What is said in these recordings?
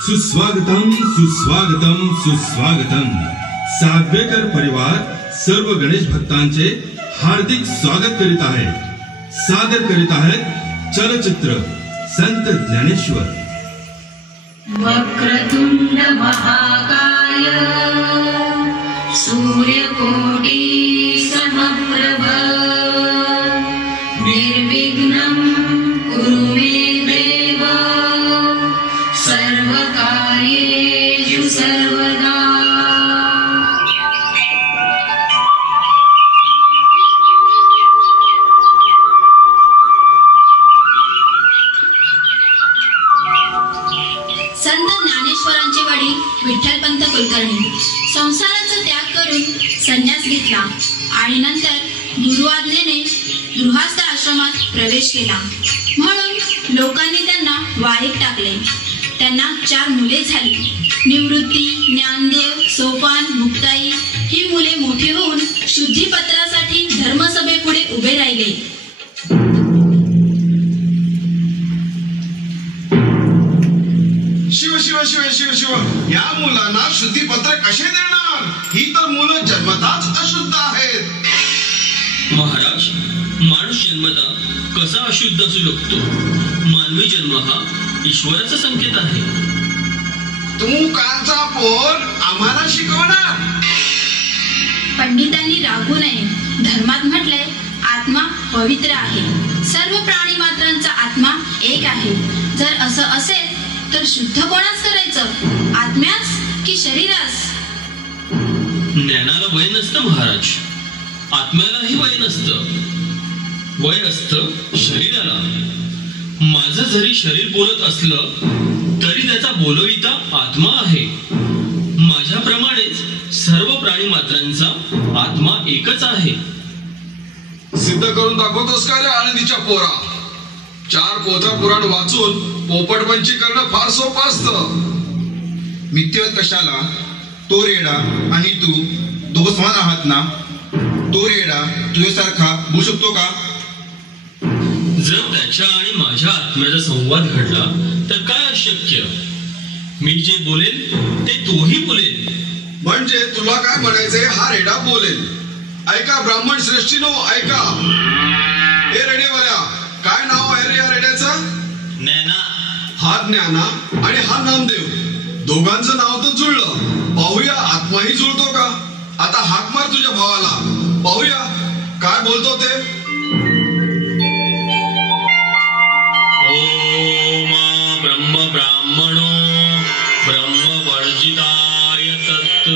सुस्वागतम सुस्वागतम सुस्वागतम। सागवेकर परिवार सर्व गणेश भक्तांचे हार्दिक स्वागत करीत आहे। सादर करीत आहेत चलचित्र संत ज्ञानेश्वर। वक्रतुंड महाकाय सूर्यकोटि समप्रभ निर्विघ्नं कुरु मे देव सर्वकार्येषु सर्वदा। संत ज्ञानेश्वरांचे वडील विठ्ठलपंत कुलकर्णी संसाराचा त्याग करून संन्यास घेतला आणि नंतर गुरुआज्ञेने गृहस्थ आश्रमात प्रवेश केला। म्हणून लोकांनी त्यांना वाळीत टाकले। त्यांना 4 मुले झाली। निवृत्ती, ज्ञानदेव, सोपान, मुक्ताई ही मुले मोठी होऊन शुद्धीपत्रासाठी धर्मसभेपुढे उभे राहिले। शिव शिव शिव शिव शिव, या मुलांना शुद्धीपत्र कसे देणार? ही तर मुलं जन्मताच अशुद्ध आहेत। महाराज, माणूस जन्मता कसा अशुद्ध असू शकतो? मानवी जन्म हा ईश्वराचा संकेत आहे। तू कालचा पोर आम्हाला शिकवणार? पंडितांनी रागू नये। धर्मात म्हटलंय आत्मा पवित्र आहे। सर्व प्राणी मात्रांचा आत्मा एक आहे। जर असं असेल तर शुद्ध कोणास करायचं, आत्म्यास की शरीरास? ज्ञानाला वय नसतं महाराज, आत्म्यालाही वय नसतं। वय असतं शरीराला। माझं जरी शरीर बोलत असलं तरी त्याचा बोलविता आत्मा आहे। माझ्याप्रमाणेच सर्व प्राणी मात्रांचा आत्मा एकच आहे। सिद्ध करून दाखवतोस का रे आळंदीच्या पोरा? 4 पोथं पुराण वाचून पोपटपंची करणं फार सोपं असतं। मिथ्यवत कशाला? तो रेडा आणि तू दोघं समान आहात ना? तो रेडा तुझ्यासारखा बोलू शकतो का? जर त्याच्या आणि माझ्या आत्म्याचा संवाद घडला तर काय अशक्य? मी जे बोलेल ते तोही बोलेल। म्हणजे तुला काय म्हणायचंय? हा रेडा बोलेल। ऐका ब्राह्मण श्रेष्ठीनो, ऐका। हे रेडेवाल्या, काय नाव आहे रे या रेड्याचं? ज्ञाना। हा ज्ञाना आणि हा नामदेव, दोघांचं नाव तर जुळलं। पाहूया आत्माही जुळतो का? आता हाक मार तुझ्या भावाला, पाहूया काय बोलतो ते। ओम ब्रह्म ब्राह्मणो ब्रह्म वर्जिताय तत्।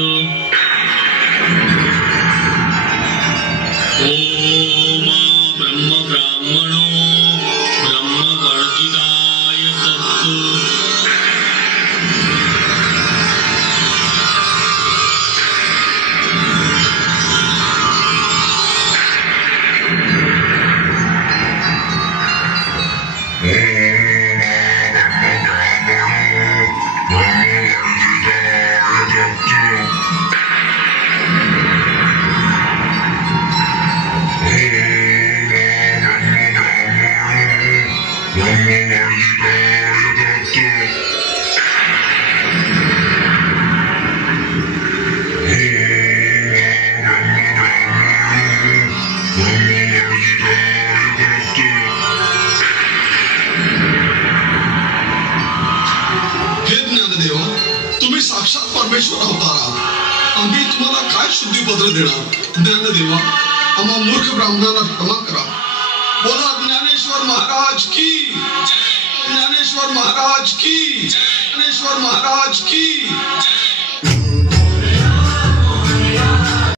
ओम ब्रह्म ब्राह्मणो ब्रह्म वर्जिताय तत्। साक्षात परमेश्वर अवतार आहात। आम्ही तुम्हाला काय शुद्धीपत्र देणार? ज्ञानदेवा, आम्हा मूर्ख ब्राह्मणांना क्षमा करा। बोला ज्ञानेश्वर महाराज की जय। ज्ञानेश्वर महाराज की जय। ज्ञानेश्वर महाराज की जय।